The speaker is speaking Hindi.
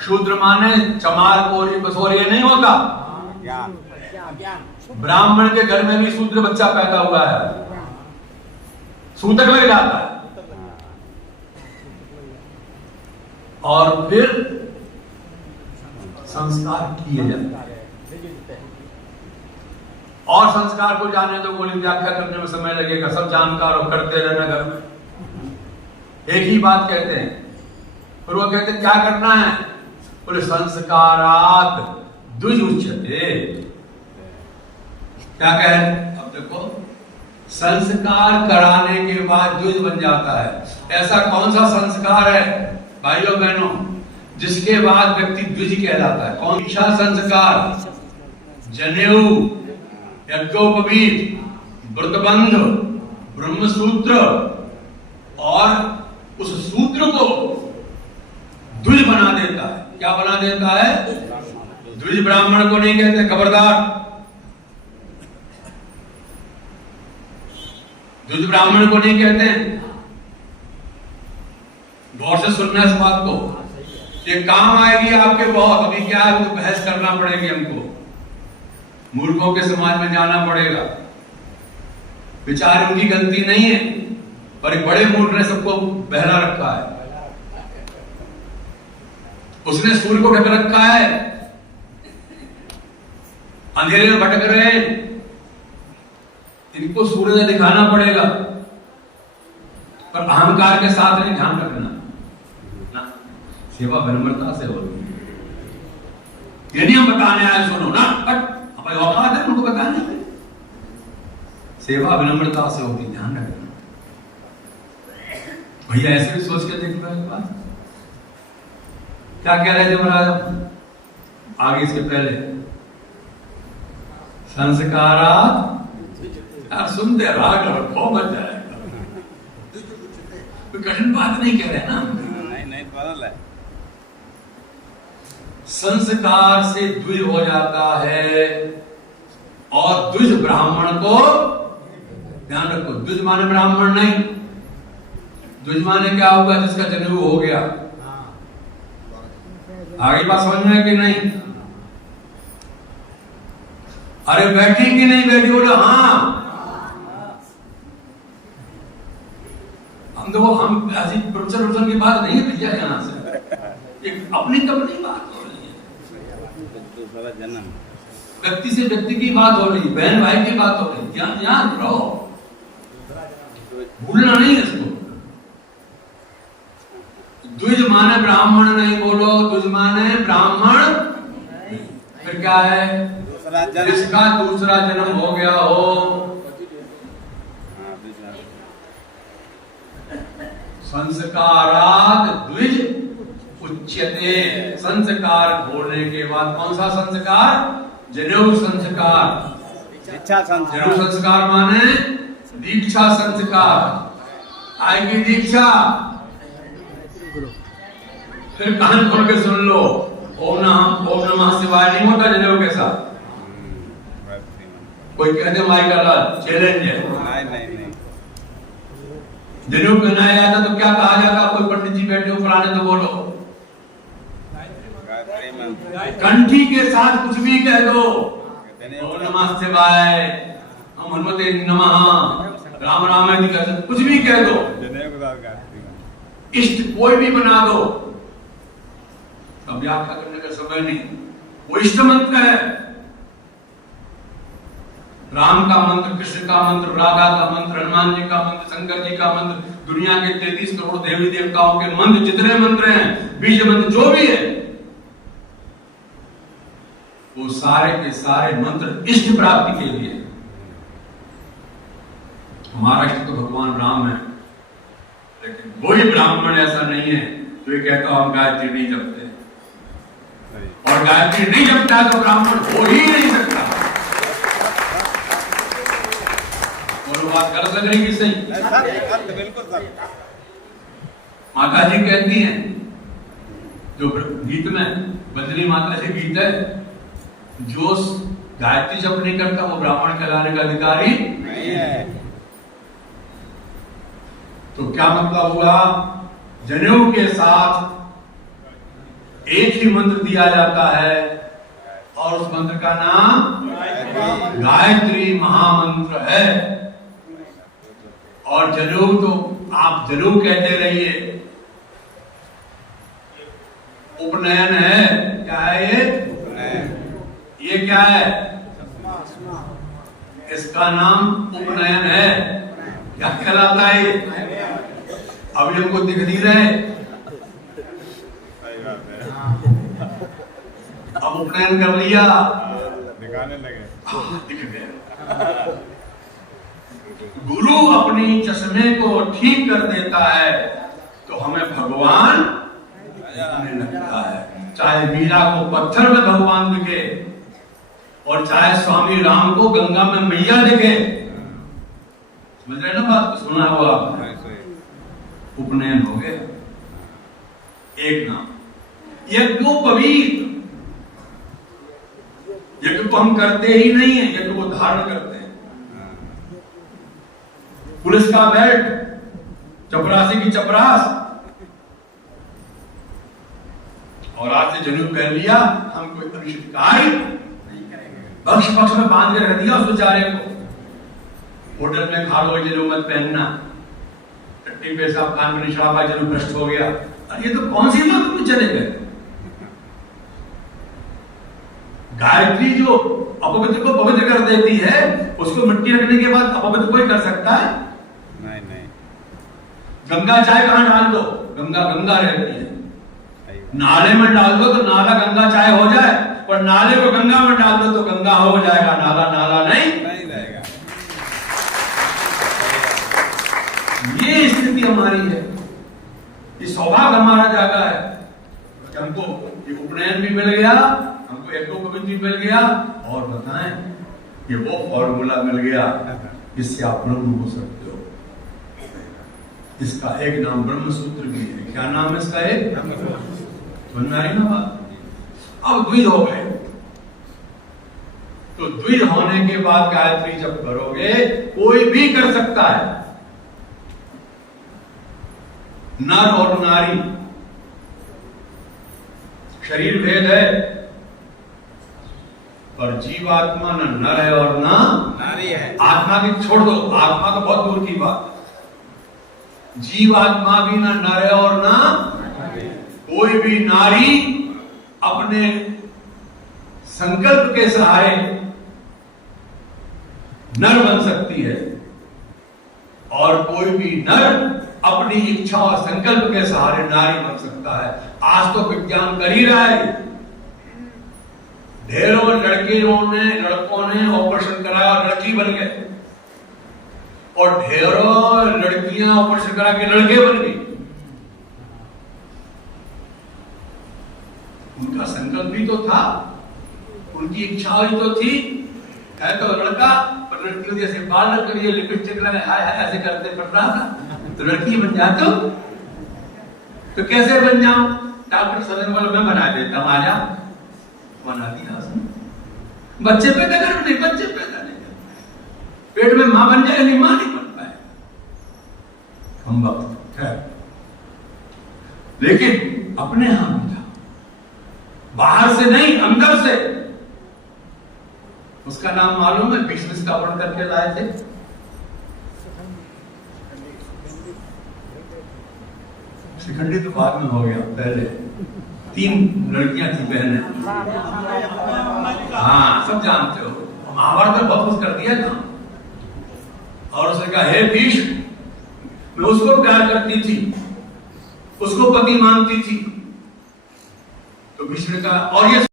शूद्र माने चमार कोरी बसोर ये नहीं होता। ब्राह्मण के घर में भी शूद्र बच्चा पैदा हुआ है, सूतक लग जाता है। और फिर संस्कार किए जाते हैं। और संस्कार को जाने तो बोली व्याख्या करने में समय लगेगा, सब जानकार हो करते रहना घर में। एक ही बात कहते हैं, और वो कहते हैं क्या करना है, बोले संस्कारात द्विज उच्यते। क्या कहे, अब देखो संस्कार कराने के बाद द्विज बन जाता है। ऐसा कौन सा संस्कार है भाइयों बहनों जिसके बाद व्यक्ति द्विज कहलाता है? कौन सा संस्कार? जनेऊ, यज्ञोपवीत, व्रतबंध, ब्रह्मसूत्र, और उस सूत्र को द्विज बना देता है। क्या बना देता है? द्विज ब्राह्मण को नहीं कहते, खबरदार। द्विज ब्राह्मण को नहीं कहते। गौर से सुनना इस बात को, ये काम आएगी आपके बहुत। अभी क्या है, तो बहस करना पड़ेगी हमको, मूर्खों के समाज में जाना पड़ेगा। विचार उनकी गलती नहीं है, पर एक बड़े मूर्ख ने सबको बहला रखा है। उसने सूर्य को ढक रखा है, अंधेरे में भटक रहे हैं। इनको सूर्य ने दिखाना पड़ेगा, पर अहंकार के साथ नहीं, ध्यान रखना ना। सेवा विनम्रता से होगी। यदि हम बताने आए, सुनो ना, अपने औकात है उनको बताने में। सेवा विनम्रता से होती, ध्यान रखना। भैया ऐसे भी सोच के देख लो एक बात, क्या कह रहे थे महाराज आगे इसके पहले? संस्कारात, यार सुनते राग रखो मत जाएगा। कोई कठिन बात नहीं कह रहे ना। नहीं बदल है। संस्कार से द्विज हो जाता है। और द्विज ब्राह्मण को ध्यान रखो, द्विज माने ब्राह्मण नहीं। द्विज माने क्या होगा? जिसका जनेऊ हो गया। आगे बात समझ में है कि नहीं? अरे बैठी कि नहीं बैठी? बोले हाँ। हम देखो, हम ऐसी प्रवचन की बात नहीं है भैया, यहां से एक अपनी अपनी बात हो रही है। जन्म व्यक्ति से व्यक्ति की बात हो रही, बहन भाई की बात हो रही। ध्यान रहो, भूलना नहीं है इसको। द्विज माने ब्राह्मण नहीं बोलो, द्विज माने ब्राह्मण। फिर क्या है? जिसका दूसरा जन्म हो गया हो। संस्कारात द्विज उच्यते। संस्कार होने के बाद कौन सा संस्कार? जनेऊ संस्कार। जनेऊ संस्कार माने दीक्षा संस्कार। आएगी दीक्षा, फिर कान खोल के सुन लो, ओम नमः शिवाय नहीं होता जनेऊ के साथ। कोई कहते माई का चैलेंज है, जनेऊ पहनाया जाता तो क्या कहा जाता? कोई पंडित जी बैठे हो पुराने तो बोलो, कंठी के साथ कुछ भी कह दो। ओम नमः शिवाय, हनुमते नमः, राम राम कुछ भी कह दो, इष्ट कोई भी बना दो। अब व्याख्या करने का समय नहीं, वो इष्ट मंत्र है। राम का मंत्र, कृष्ण का मंत्र, राधा का मंत्र, हनुमान जी का मंत्र, शंकर जी का मंत्र, दुनिया के 33 करोड़ देवी देवताओं के मंत्र, जितने मंत्र हैं, बीज मंत्र जो भी है, वो सारे के सारे मंत्र इष्ट प्राप्ति के लिए। हमारा इष्ट तो भगवान राम है, लेकिन कोई ब्राह्मण ऐसा नहीं है जो ये कहता हम गायत्री नहीं जपते, और गायत्री नहीं जपता तो ब्राह्मण हो ही नहीं सकता। और बात कर लग रही कि सही? बिल्कुल सर। माता जी कहती हैं, जो गीत में बद्री माता जी गीत है, जो गायत्री जप नहीं करता वो ब्राह्मण कहलाने का अधिकारी नहीं है। तो क्या मतलब हुआ? जनेऊ के साथ एक ही मंत्र दिया जाता है और उस मंत्र का नाम गायत्री महामंत्र है। और जनेऊ तो आप जनेऊ कहते रहिए, उपनयन है। क्या है ये क्या है? इसका नाम उपनयन है। क्या कहलाता है ये? अभी हमको दिख नहीं रहे, अब उपनयन कर लिया, दिखाने लगे। दिख गया। गुरु अपनी चश्मे को ठीक कर देता है तो हमें भगवान दिखने लगता है। चाहे मीरा को पत्थर में भगवान दिखे और चाहे स्वामी राम को गंगा में मैया दिखे। समझ रहे ना बात? सुना हुआ आपने? उपनयन हो गया। एक नाम यज्ञोपवीत। यज्ञ को हम करते ही नहीं है, यज्ञ को धारण करते हैं। पुलिस का बेल्ट, चपरासी की चपरास, और आज से जनेऊ पहन लिया, हम कोई अनिश्चित कार्य पक्ष पक्ष में बांध के रख दिया उस बेचारे को। होटल में खा लो जनेऊ मत पहनना, टट्टी पेशाब कान में निशाबा जनेऊ भ्रष्ट हो गया। अरे ये तो कौन सी बात में चले गए? गायत्री जो अपवित्र को पवित्र कर देती है, उसको मिट्टी रखने के बाद अपवित्र कोई कर सकता है? नहीं। गंगा चाय कहां डाल दो, गंगा गंगा रहती है। नाले में डाल दो तो नाला गंगा चाय हो जाए, और नाले को गंगा में डाल दो तो गंगा हो जाएगा, नाला नाला नहीं रहेगा। ये स्थिति हमारी है, ये सौभाग्य हमारा जागा है कि हमको ये उपनयन भी मिल गया, हमको यज्ञोपवीत भी मिल गया, और बताएं ये वो फॉर्मूला मिल गया जिससे आप ब्रह्म हो सकते हो। इसका एक नाम ब्रह्म सूत्र भी है। क्या नाम है इसका? एक बनना रही ना बात। अब द्विध हो गए, तो द्विध होने के बाद गायत्री जब करोगे, कोई भी कर सकता है, नर और नारी। शरीर भेद है, पर जीवात्मा न नर है और न नारी है। आत्मा की छोड़ दो, आत्मा तो बहुत दूर की बात। जीवात्मा भी न नर है और न कोई भी नारी अपने संकल्प के सहारे नर बन सकती है, और कोई भी नर अपनी इच्छा और संकल्प के सहारे नारी बन सकता है। आज तो विज्ञान कर ही रहा है। ढेरों लड़कों ने ऑपरेशन कराया और लड़की बन गए, और ढेरों लड़कियां ऑपरेशन करा के लड़के बन गई। उनका संकल्प भी तो था, उनकी इच्छा भी तो थी। है तो लड़का, पर लड़की जैसे बाल रख कर ये लिपस्टिक लगे हाय हाय ऐसे करते पड़ रहा था, तो लड़की बन जाते हो। तो कैसे बन जाऊं? डॉक्टर सलन वाला मैं बना देता हूं, आजा। बना दिया उसने। बच्चे पैदा कर नहीं, बच्चे पैदा नहीं कर, पेट में मां बन जाए, नहीं मां नहीं बन पाए। हम वक्त है, लेकिन अपने यहां भी था, बाहर से नहीं अंदर से। उसका नाम मालूम है? भीष्म का वर्ण करके लाए थे। शिखंडी तो बाद में हो गया, पहले 3 लड़कियां थी बहनें। हाँ सब जानते हो, महाभारत में बहुत कुछ कर दिया था। और उसने कहा हे भीष्म, मैं उसको प्यार करती थी, उसको पति मानती थी। तो भीष्म ने कहा और ये